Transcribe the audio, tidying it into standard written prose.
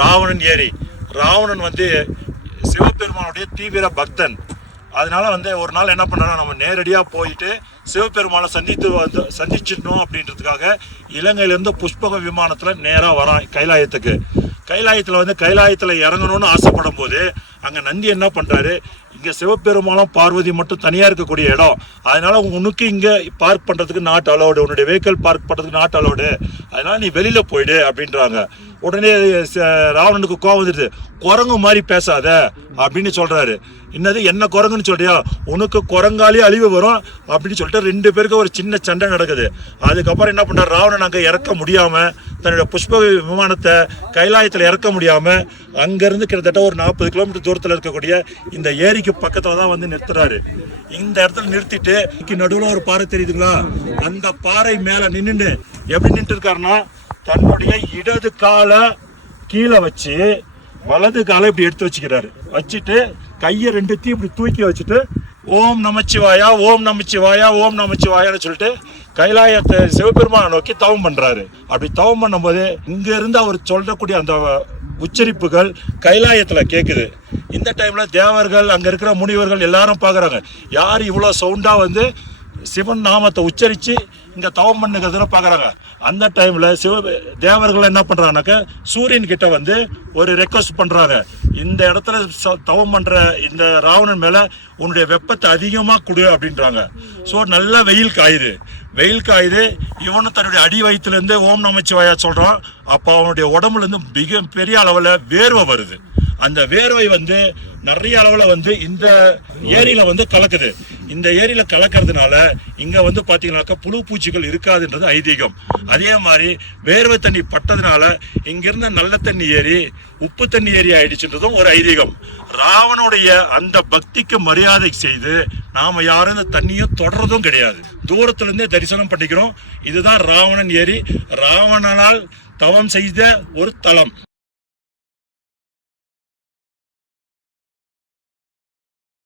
ராவணன் ஏரி. ராவணன் வந்து சிவபெருமானுடைய தீவிர பக்தன். அதனால வந்து ஒரு நாள் என்ன பண்ணுறோன்னா, நம்ம நேரடியாக போயிட்டு சிவபெருமானை சந்திச்சிடணும் அப்படின்றதுக்காக இலங்கையிலேருந்து புஷ்பக விமானத்தில் நேராக வரான் கைலாயத்துக்கு. கைலாயத்தில் இறங்கணும்னு ஆசைப்படும் போது அங்கே நந்தி என்ன பண்ணுறாரு, இங்கே சிவபெருமானும் பார்வதி மட்டும் தனியாக இருக்கக்கூடிய இடம், அதனால உனக்கு இங்கே பார்க் பண்ணுறதுக்கு நாட் அலோடு, உன்னுடைய வெஹிக்கிள் பார்க் பண்ணுறதுக்கு நாட் அலோடு, அதனால நீ வெளியில் போயிடு அப்படின்றாங்க. உடனே ராவணனுக்கு கோவம் வந்துடுது. குரங்கு மாதிரி பேசாத அப்படின்னு சொல்கிறாரு. என்னது என்ன குரங்குன்னு சொல்றியா, உனக்கு குரங்காலே அழிவு வரும் அப்படின்னு சொல்லிட்டு 2 பேருக்கு ஒரு சின்ன சண்டை நடக்குது. அதுக்கப்புறம் என்ன பண்ணுறாரு, ராவணன் அங்கே இறக்க முடியாமல் தன்னுடைய புஷ்ப விமானத்தை கைலாயத்தில் இறக்க முடியாமல் அங்கேருந்து கிட்டத்தட்ட ஒரு 40 கிலோமீட்டர் தூரத்தில் இருக்கக்கூடிய இந்த ஏரிக்கு பக்கத்தில் தான் வந்து நிறுத்துறாரு. இந்த இடத்துல நிறுத்திட்டு நடுவில் ஒரு பாறை தெரியுதுங்களா, அந்த பாறை மேலே நின்றுட்டு எப்படி நின்று இருக்காருன்னா, தன்னுடைய இடது காலை கீழே வச்சு வலது காலை இப்படி எடுத்து வச்சுக்கிறாரு. வச்சுட்டு கையை 2த்தையும் இப்படி தூக்கி வச்சுட்டு ஓம் நமச்சிவாயா ஓம் நமச்சிவாயா ஓம் நமச்சிவாயான்னு சொல்லிட்டு கைலாயத்தை சிவபெருமானை நோக்கி தவம் பண்றாரு. அப்படி தவம் பண்ணும்போது இங்க இருந்து அவர் சொல்லக்கூடிய அந்த உச்சரிப்புகள் கைலாயத்துல கேக்குது. இந்த டைம்ல தேவர்கள் அங்க இருக்கிற முனிவர்கள் எல்லாரும் பாக்குறாங்க, யார் இவ்வளவு சவுண்டா வந்து சிவன் நாமத்தை உச்சரித்து இங்கே தவம் பண்ணுகிறதுல பார்க்குறாங்க. அந்த டைமில் தேவர்கள் என்ன பண்ணுறாங்கனாக்கா, சூரியன் கிட்ட வந்து ஒரு ரெக்வஸ்ட் பண்ணுறாங்க, இந்த இடத்துல தவம் பண்ணுற இந்த ராவணன் மேலே உன்னுடைய வெப்பத்தை அதிகமாக கொடு அப்படின்றாங்க. ஸோ நல்லா வெயில் காயுது. இவனும் தன்னுடைய அடி வயிற்றுலேருந்து ஓம் நமச்சிவாயா சொல்கிறான். அப்போ அவனுடைய உடம்புலேருந்து மிக பெரிய அளவில் வேர்வை வருது. அந்த வேர்வை வந்து நிறைய அளவில் வந்து இந்த ஏரியில் வந்து கலக்குது. இந்த ஏரியில் கலக்கிறதுனால இங்கே வந்து பார்த்தீங்கன்னாக்கா புழு பூச்சிகள் இருக்காதுன்றது ஐதீகம். அதே மாதிரி வேர்வை தண்ணி பட்டதுனால இங்கிருந்த நல்ல தண்ணி ஏரி உப்பு தண்ணி ஏரி ஆயிடுச்சுன்றதும் ஒரு ஐதீகம். ராவனுடைய அந்த பக்திக்கு மரியாதை செய்து நாம் யாரும் இந்த தண்ணியும் தொடர்றதும் கிடையாது, தூரத்துலேருந்தே தரிசனம் பண்ணிக்கிறோம். இதுதான் ராவணன் ஏரி, ராவணனால் தவம் செய்த ஒரு தலம்.